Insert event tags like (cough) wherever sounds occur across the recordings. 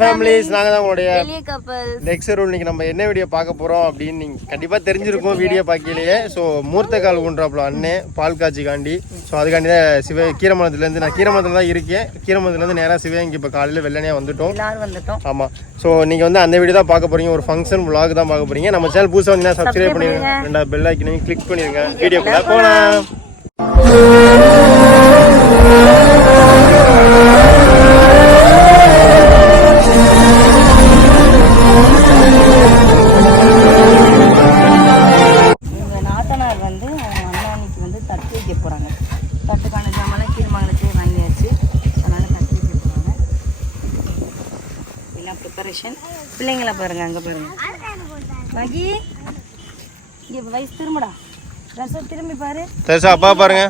Families நாங்கள் தான் உங்களுடைய நெக்ஸ்ட் ரூல் இன்னைக்கு நம்ம என்ன வீடியோ பார்க்க போறோம் அப்படின்னு நீங்க கண்டிப்பா தெரிஞ்சிருக்கும் வீடியோ பார்க்கலையே. ஸோ மூர்த்த கால் ஊன்றாப்புல அண்ணே பால் காட்சிக்காண்டி ஸோ அதுக்காண்டி தான் சிவ கீரமலத்துலேருந்து நான் கீரமலத்தில் தான் இருக்கேன். கீரமலத்துலேருந்து நேராக சிவகங்கை இப்போ காலையில் வெள்ளனையாக வந்துட்டோம். வந்துட்டோம். ஆமாம் ஸோ நீங்கள் வந்து அந்த வீடியோ தான் பார்க்க போறீங்க. ஒரு ஃபங்க்ஷன் vlog தான் பார்க்க போறீங்க. நம்ம சேனல் புதுசாக வந்தீங்கன்னா சப்ஸ்கிரைப் பண்ணிடுங்க. ரெண்டாவது பெல் ஐக்கனையும் கிளிக் பண்ணிடுங்க. வீடியோக்குள்ள போகலாம் எங்க பாருங்க அங்க பாருங்க. மகி இங்க வயசு திரும்படா. ரசம் திரும்பி பாரு. தெரிசா அப்பா பாருங்க.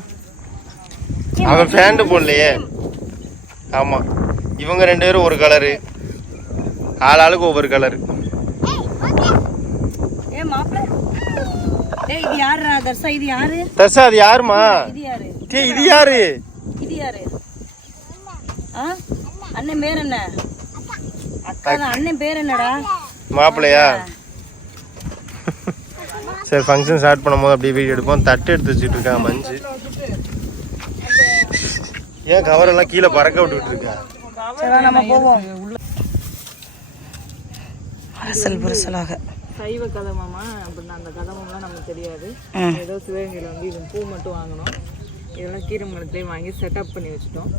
அவன் ஃபேண்ட் போடலையே. ஆமாம் இவங்க ரெண்டு பேரும் ஒரு கலரு ஆள் ஆளுக்கு ஒவ்வொரு கலரு ஏ மாப்பிள்ள ஏய் இது யாரு தர்சா இது யாரு? தர்ஷா அது யாருமா? இது யாரு? டே இது யாரு? இது யாரு? ஆ? அண்ணன் பேர் என்ன? அக்கா அண்ணன் பேர் என்னடா? மாப்பிள்ளையா? (laughs) சரி ஃபங்க்ஷன் ஸ்டார்ட் பண்ணும்போது அப்படியே வீடியோ எடுப்போம். தட்டு எடுத்து வச்சுட்டு இருக்காங்க மஞ்சு. ஏன் கவர் எல்லாம் கீழே பறக்க விட்டுட்டு இருக்கா? சரி நம்ம போவோம். அரசல் புரசலாக. சைவ கதமாமா அப்படின்னு அந்த கதமெல்லாம் நமக்கு தெரியாது. ஏதோ சிவகங்கையில் வந்து இது பூ மட்டும் வாங்கினோம் இதெல்லாம் கீரமலத்துலேயே வாங்கி செட்டப் பண்ணி வச்சுட்டோம்.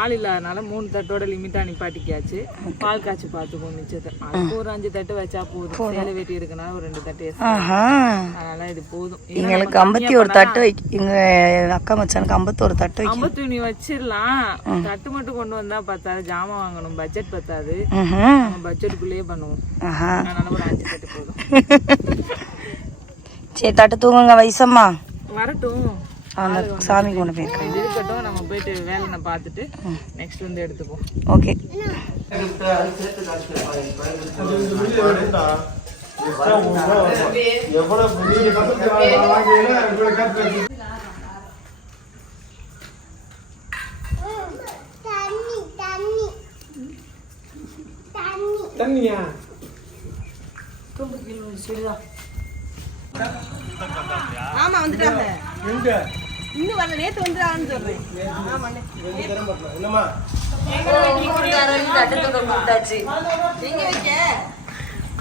ஆள் இல்லாதனால மூணு தட்டோட லிமிட்டாக நிப்பாட்டிக்காச்சு பால் காய்ச்சி பார்த்துக்குவோம் மிச்சத்தை. அதுக்கு ஒரு அஞ்சு தட்டு வச்சா போதும். சேலை வெட்டி இருக்குன்னா ஒரு ரெண்டு தட்டு அதனால இது போதும். எங்களுக்கு ஐம்பத்தி ஒரு தட்டு வை எங்க அக்கா மச்சானுக்கு ஐம்பத்தோரு தட்டு வைக்கும் ஐம்பத்தி நீ வச்சிடலாம். தட்டு மட்டும் கொண்டு வந்தா பத்தாது. ஜாமான் வாங்கணும். பட்ஜெட் பத்தாது. பட்ஜெட்டுக்குள்ளேயே பண்ணுவோம். அதனால ஒரு அஞ்சு தட்டு போதும். சரி தட்டு தூங்குங்க வயசம்மா. வரட்டும். அந்த சாமி கொண்டு போயிருக்கேன் இது இருக்கட்டும் நம்ம போயிட்டு வேலையை பார்த்துட்டு நெக்ஸ்ட் வந்து எடுத்துப்போம். ஓகே. ஆமா வந்துட்டாங்க. இன்னும் வரல நேத்து வந்துட்டாங்கன்னு சொல்றேன். கொடுத்தாச்சு எங்க வைக்க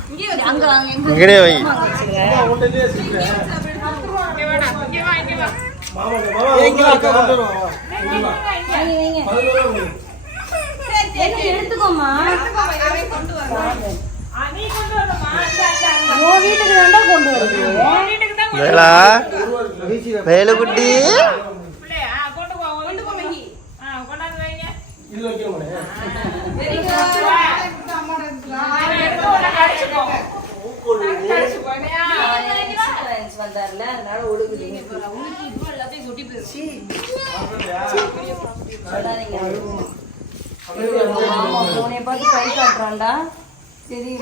இங்கே வைக்க அங்க வாங்க எங்க இங்கடே வை. எடுத்துக்கோமா உன் வீட்டுக்கு வேண்டா கொண்டு வருது. வேலா? வேலுக்குட்டி வந்தார்ல உன்னை பார்த்து கை காட்டுறான்டா சரி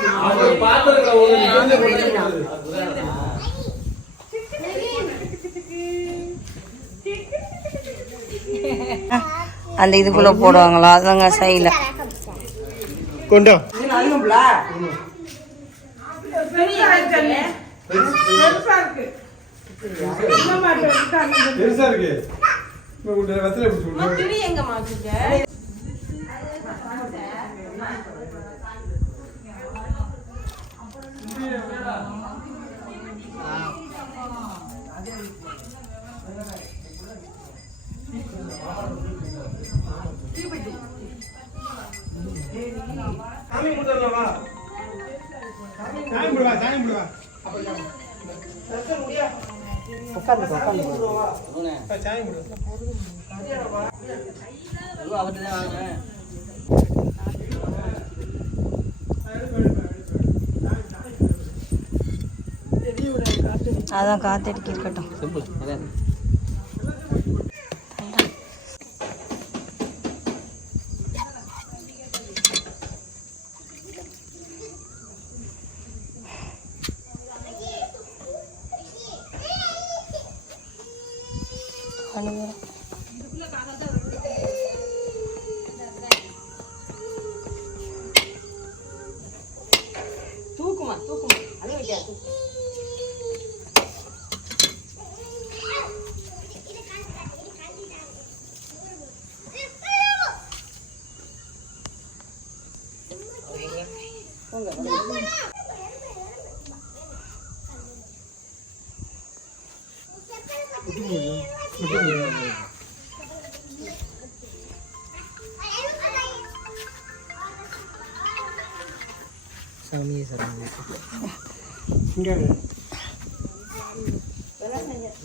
அந்த இதுக்குள்ள போடுவாங்களா? அதாங்க சைடில் கொண்டோ. பெருசா இருக்கு இப்ப உங்க வெத்தலை சாமி சாமி கும்பிடுவா அதான். காத்தடிக்க இருக்கட்டும்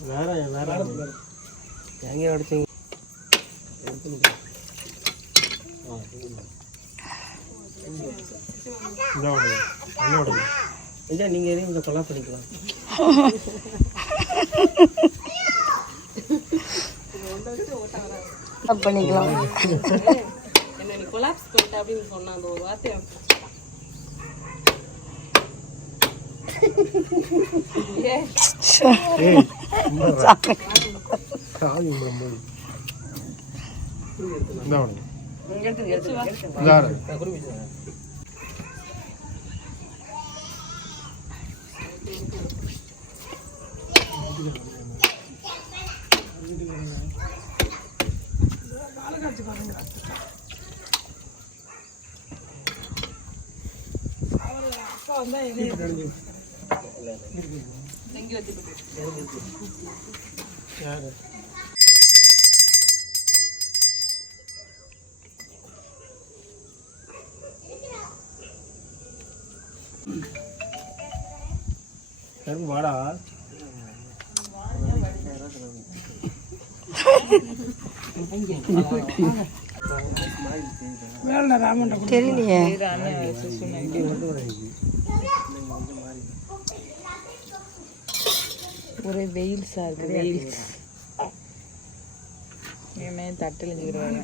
வேற வேற எங்க அடிச்சீங்க ஐயா நீங்க எதையும் கொஞ்சம் கொலா பண்ணிக்கலாம். (laughs) பண்ணிக்கலாம். என்ன நீ கொலாப்ஸ் பண்ணிட்ட அப்படின்னு சொன்ன அந்த ஒரு வார்த்தை காவி ஒன்று வாடா. தெரியலையே. ஒரே வெயில்ஸா இருக்கு வெயில்ஸ் இனிமே தட்டில் செஞ்சுக்கிடுவாங்க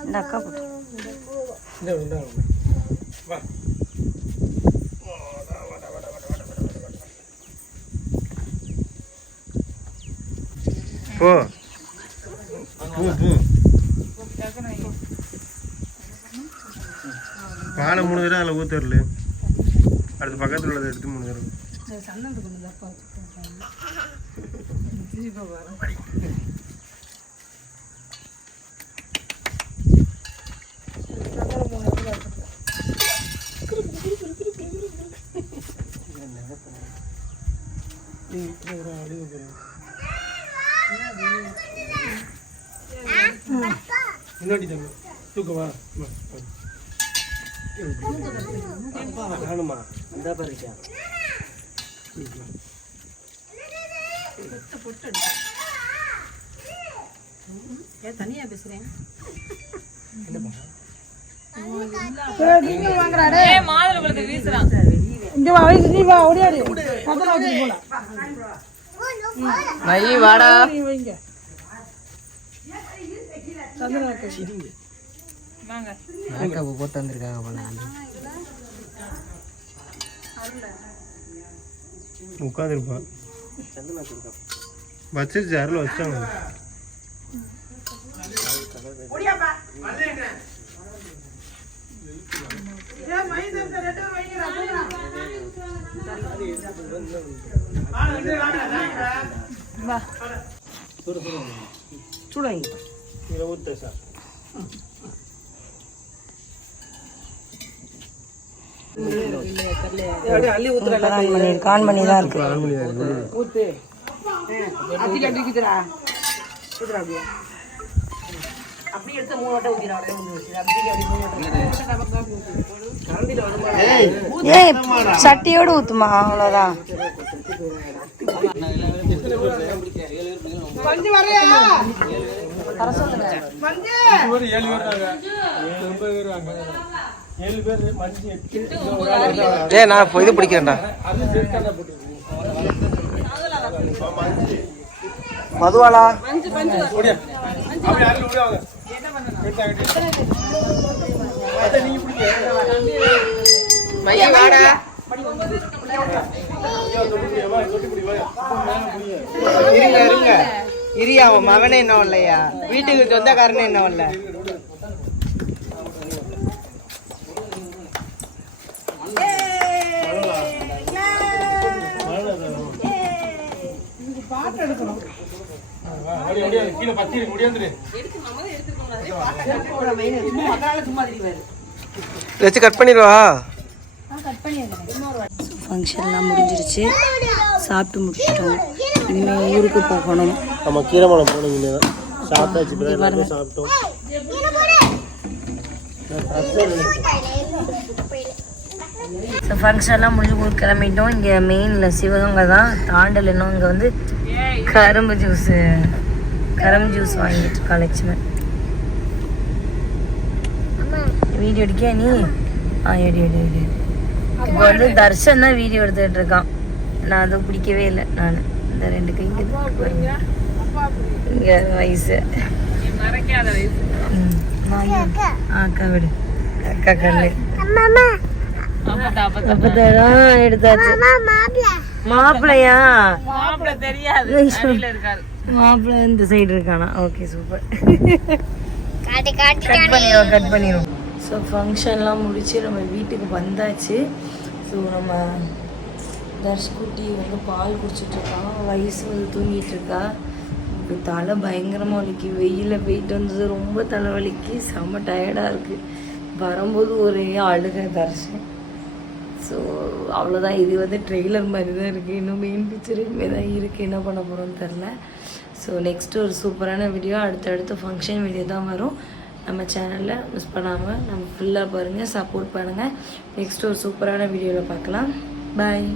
இந்த அக்கா போட்டு போ. போ போ. பாலை மூணு தடவை அதில் ஊத்தரல அடுத்து பக்கத்தில் உள்ளதை எடுத்து மூணு தடவை. முன்னாடி தங்க தூக்கவா காணுமா இந்த பாருக்கா மை வாடா. போட்டு வந்திருக்காங்க போல உட்காந்துருப்பா வச்சிருச்சு அருள் வச்சாங்க. இதை கான் பண்ணி தான் இருக்கு ஏய் சட்டியோடு ஊத்துமா அவ்வளோதான் வர சொல்லுங்க. ஏழு பேர் எட்டு ஏ நான் இது பிடிக்கிறேன்டா. அப்படி இருங்க இருங்க. இரியா அவன் மகனே என்ன இல்லையா? வீட்டுக்கு சொந்தக்காரனே என்ன இல்ல. ஓடியா ஓடியா கீழே பத்தி முடியாந்துரு. வச்சு கட் பண்ணிடுவா. ஃபங்க்ஷன்லாம் முடிஞ்சிருச்சு. சாப்பிட்டு முடிச்சிட்டோம். இனிமேல் ஊருக்கு போகணும். நம்ம கீரமலம் போனீங்க சாப்பிட்டாச்சு இப்போ எல்லாமே சாப்பிட்டோம். ஸோ ஃபங்க்ஷன்லாம் முடிஞ்சு ஊருக்கு கிளம்பிட்டோம். இங்கே மெயினில் சிவகங்கை தான். தாண்டல் இன்னும் இங்கே வந்து கரும்பு ஜூஸு கரும்பு ஜூஸ் வாங்கிட்டு இருக்கா லட்சுமி வீடியோ எடுக்கியா நீ? ஆ எடி எடி எடி. இப்போ வந்து தர்ஷன் தான் வீடியோ எடுத்துகிட்டு இருக்கான். நான் அதை பிடிக்கவே இல்லை நான். இந்த ரெண்டு கைங்க இங்கே வயசு. அக்கா விடு. அக்கா கல்லு. அப்பதான் எடுத்தாச்சு. மாப்பிள்ளையா தெரியாது. மாப்பிள்ளை இந்த சைடு இருக்கானா? ஓகே சூப்பர் கட் பண்ணிடுவோம் கட் பண்ணிடுவோம் ஸோ ஃபங்க்ஷன்லாம் முடித்து நம்ம வீட்டுக்கு வந்தாச்சு. ஸோ நம்ம தர்ஷ்குட்டி வந்து பால் குடிச்சிட்ருக்கான் வயசு வந்து தூங்கிட்டு இருக்கா இப்போ தலை பயங்கரமாக வலிக்கு. வெயிலில் போயிட்டு வந்தது ரொம்ப தலைவலிக்கு. செம்ம டயர்டாக இருக்குது வரும்போது ஒரே அழுக தர்ஷன். ஸோ அவ்வளோதான் இது வந்து ட்ரெய்லர் மாதிரி தான் இருக்குது இன்னும் மெயின் பிக்சர் இனிமேல் தான் இருக்குது என்ன பண்ண போகிறோம்னு தெரில ஸோ நெக்ஸ்ட்டு ஒரு சூப்பரான வீடியோ அடுத்தடுத்து ஃபங்க்ஷன் வீடியோ தான் வரும். நம்ம சேனலில் மிஸ் பண்ணாமல் நம்ம ஃபுல்லாக பாருங்கள் சப்போர்ட் பண்ணுங்கள் நெக்ஸ்ட் ஒரு சூப்பரான வீடியோவில் பார்க்கலாம். பாய்